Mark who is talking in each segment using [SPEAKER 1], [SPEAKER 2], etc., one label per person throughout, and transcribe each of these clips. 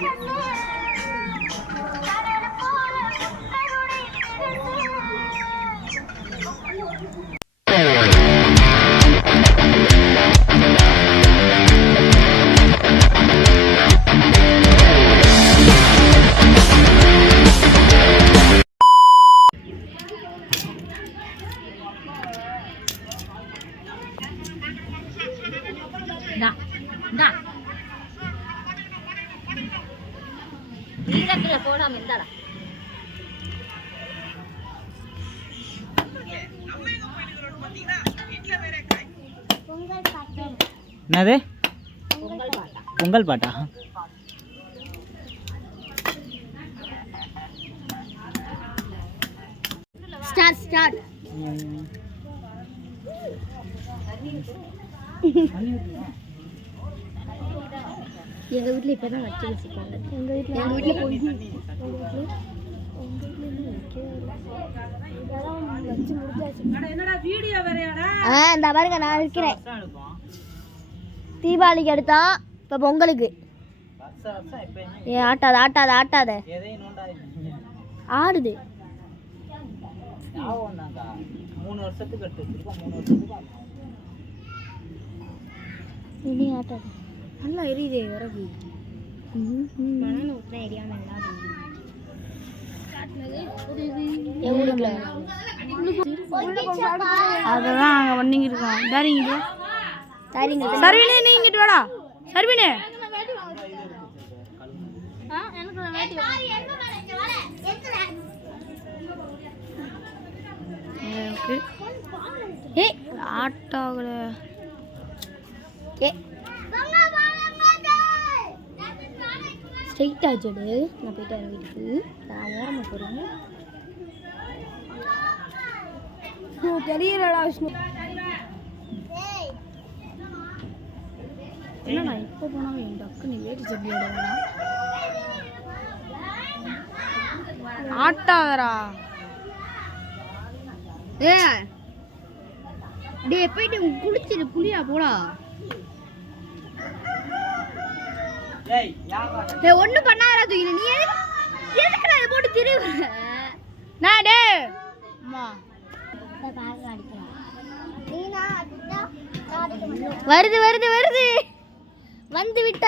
[SPEAKER 1] Ой, ой, ой.
[SPEAKER 2] என்னது?
[SPEAKER 1] பொங்கல் பாட்டா? Start start எங்க வீட்ல இப்பதான் வச்சு வச்சுருக்காங்க. எங்க வீட்ல எங்க வீட்ல போய் இந்த பாருங்க நான் இருக்கிறேன். தீபாவளிக்கு எடுத்தோம் இப்போ பொங்கலுக்கு ஏ ஆட்டாத ஆட்டாத ஆட்டாத. ஆடுது.
[SPEAKER 2] மூணு வருஷத்துக்கு எடுத்து
[SPEAKER 1] ஆட்டாத. நல்லா எரியுதே விறகு
[SPEAKER 3] அதெல்லாம் அங்கே பண்ணிக்கிட்டு இருக்கோம் சரிங்க
[SPEAKER 1] சரிங்க
[SPEAKER 3] சர்வினே நீ இங்கிட்டு வாடா. சர்வினே. எனக்கு
[SPEAKER 1] ஏ.
[SPEAKER 3] ஆட்டாகல
[SPEAKER 1] ஏ. ஸ்ட்ரைட்டாக வச்சுடு. நான் போயிட்டு என் வீட்டுக்கு. நான் ஓரமாக போகிறேன்
[SPEAKER 3] தெரியலடா விஷ்ணு. என்ன நான் இப்போ போனாலும் என் டக்கு நீ வேட்டி வேணாம் ஆட்டாதரா
[SPEAKER 1] ஏ. டேய் போயிட்டு குளிச்சிட்டு புளியா போடா. ஏ ஒன்றும் பண்ணாதடா தூக்கி நீ எதுக்கு எதுக்கு நான் போட்டு திருவுற
[SPEAKER 3] நான் டே அம்மா
[SPEAKER 1] வருது வருது வருது.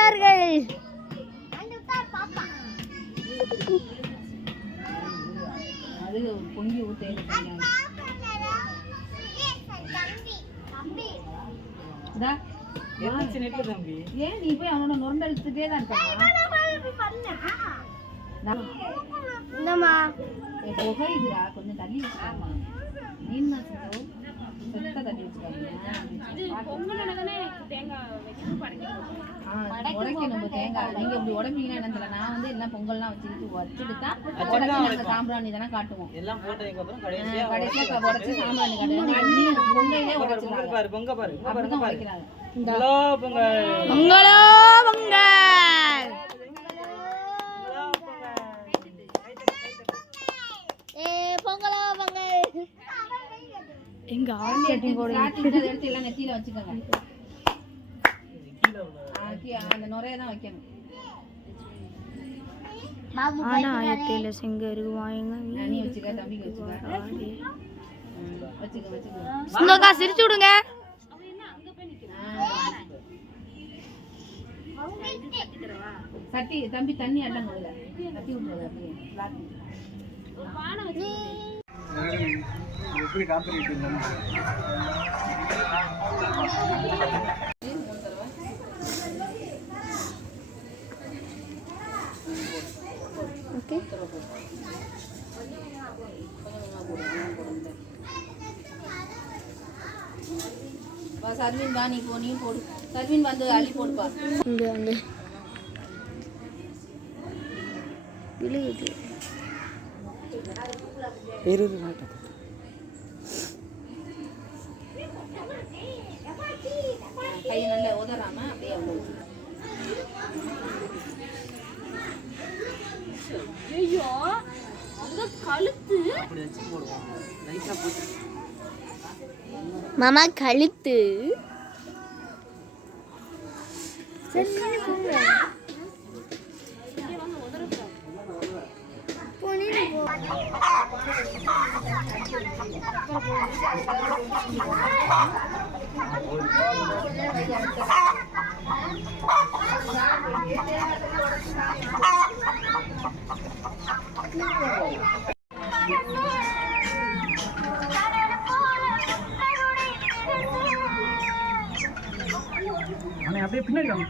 [SPEAKER 1] விட்டார்கள்
[SPEAKER 3] ஏன் நீ போய் அவனோட நுரண்ட இழுத்துட்டே தான்
[SPEAKER 1] என்னம்மா?
[SPEAKER 3] புகை இதுடா கொஞ்சம் தள்ளி வச்சுக்காமா மீன் மாசம் செத்த தள்ளி வச்சுக்காங்க நம்ம தேங்காய் நீங்க இப்படி என்ன தெரியல. நான் வந்து எல்லாம் பொங்கல்லாம் வச்சுட்டு தான் உடச்சி நாங்க சாம்பிராணி தானே காட்டுவோம்.
[SPEAKER 2] எல்லாம் போட்டதுக்கு அப்புறம் கடைசியா
[SPEAKER 3] கடைசியா உடச்சி சாம்பிராணி காட்டுவோம் அண்ணி பொங்கலே
[SPEAKER 2] பொங்க
[SPEAKER 3] உடைச்சிருக்காங்க
[SPEAKER 2] பாரு பொங்க பாரு பொங்க பாரு
[SPEAKER 3] அப்படிதான்
[SPEAKER 2] பாரு.
[SPEAKER 3] உடைக்கிறாங்க.
[SPEAKER 2] ஹலோ பொங்கல்.
[SPEAKER 3] பொங்கலோ பொங்கல்.
[SPEAKER 1] ஏ பொங்கலோ பொங்கல்.
[SPEAKER 3] எங்க ஆள் கட்டி போடு ஸ்டார்டிங்ல அதை எடுத்து எல்லாம் நெத்தியில வச்சுக்கோங்க. கீ- அந்த நுரைய தான் வைக்கணும். ஆனா ஆயத்தையில செங்க இருக்குவாங்க நீ வச்சுக்க தம்பிக்கு வச்சுக்க. ம், வச்சுக்க வச்சுக்க. சுந்தோக்கா சிரிச்சு விடுங்க. சட்டி தம்பி தண்ணி தட்டி விட்டுறது அப்படியே லாட்டி.
[SPEAKER 2] எப்படி காப்பீட்டு
[SPEAKER 1] ஓகே
[SPEAKER 3] சர்வீன் வா நீ போ நீ போடு. சர்வீன் வந்து அள்ளி போடுப்பா.
[SPEAKER 1] இங்க வந்து. விழுகுது.
[SPEAKER 3] கையை நல்லா உதறாம அப்படியே அவ்வளோ
[SPEAKER 2] ஐயோ அந்த கழுத்து
[SPEAKER 1] மாமா கழுத்து Thank you.
[SPEAKER 4] அண்ணே அப்படியே பின்னாடி வாங்க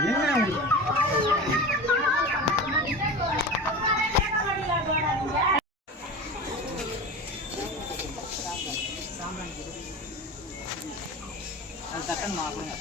[SPEAKER 4] என்ன உங்களுக்கு?
[SPEAKER 2] அது தட்டன் மாறுங்க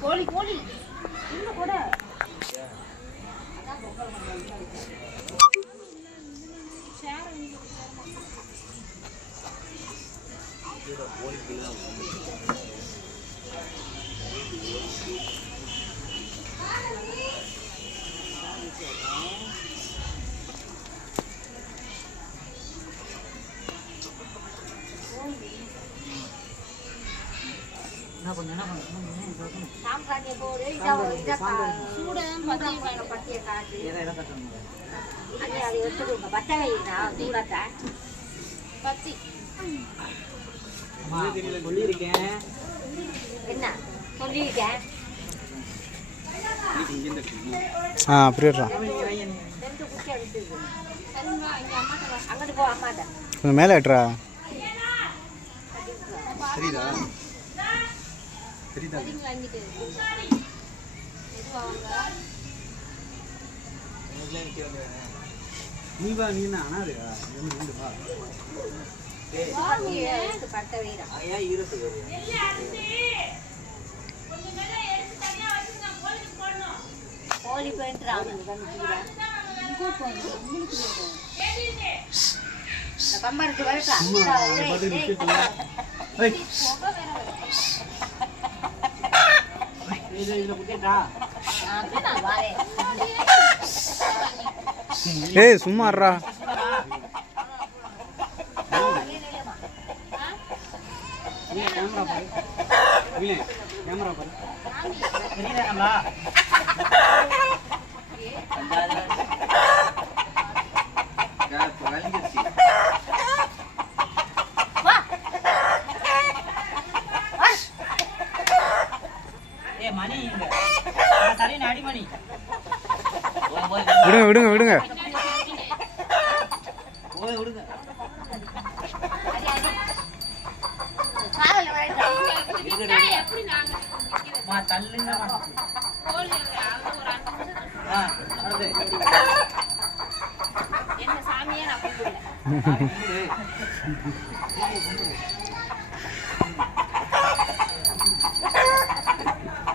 [SPEAKER 5] கோழி கோழி. இன்னும் கூட.
[SPEAKER 2] என்ன சொல்லியிருக்கேன்
[SPEAKER 6] என்ன சொல்லியிருக்கேன்
[SPEAKER 4] ஆ கொஞ்சம் மேலே ஏட்டுறா
[SPEAKER 2] தெரியுதா தெரியுதா? நீ வா நீ என்ன அனாதையா? வந்து வா.
[SPEAKER 6] போயிட்டுறான் இந்த கம்பருக்கு வரட்டா
[SPEAKER 2] ஏய் சும்மாடுறா இதில் கேமரா பாரு வினே கேமரா பாரு தெரியுதாங்களா ஏ மணி இங்க சரி அடி மணி
[SPEAKER 4] விடுங்க விடுங்க விடுங்க
[SPEAKER 2] ஓய் விடுங்க
[SPEAKER 6] காதல் வரட்டா
[SPEAKER 2] மா தள்ளுங்க. ஆ அடுத்து
[SPEAKER 5] என்ன சாமியே நான் கும்பிடல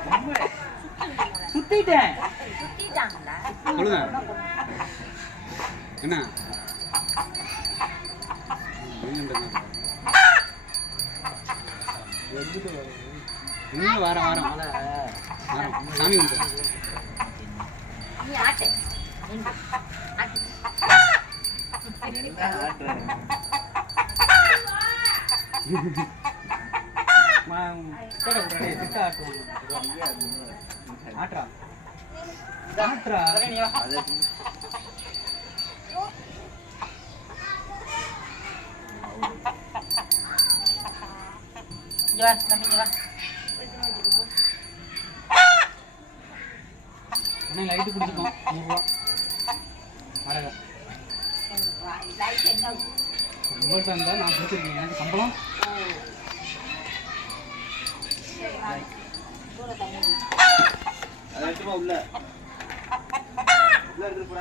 [SPEAKER 2] கும்பிடு. சுத்திட்டேன்.
[SPEAKER 4] சொல்லுங்க. என்ன? வாரம் வாரம் வாரம். சாமி கும்பிட்டு
[SPEAKER 6] நீ ஆட்டு
[SPEAKER 2] வா தம்பி வா. அண்ணா லைட்டு பிடிச்சிக்கோம் நூறுரூவா வாடகை உங்கள்கிட்ட இருந்தால் நான் பிடிச்சிருக்கேன் எனக்கு சம்பளம்? உள்ள. உள்ள எடுத்துட்டு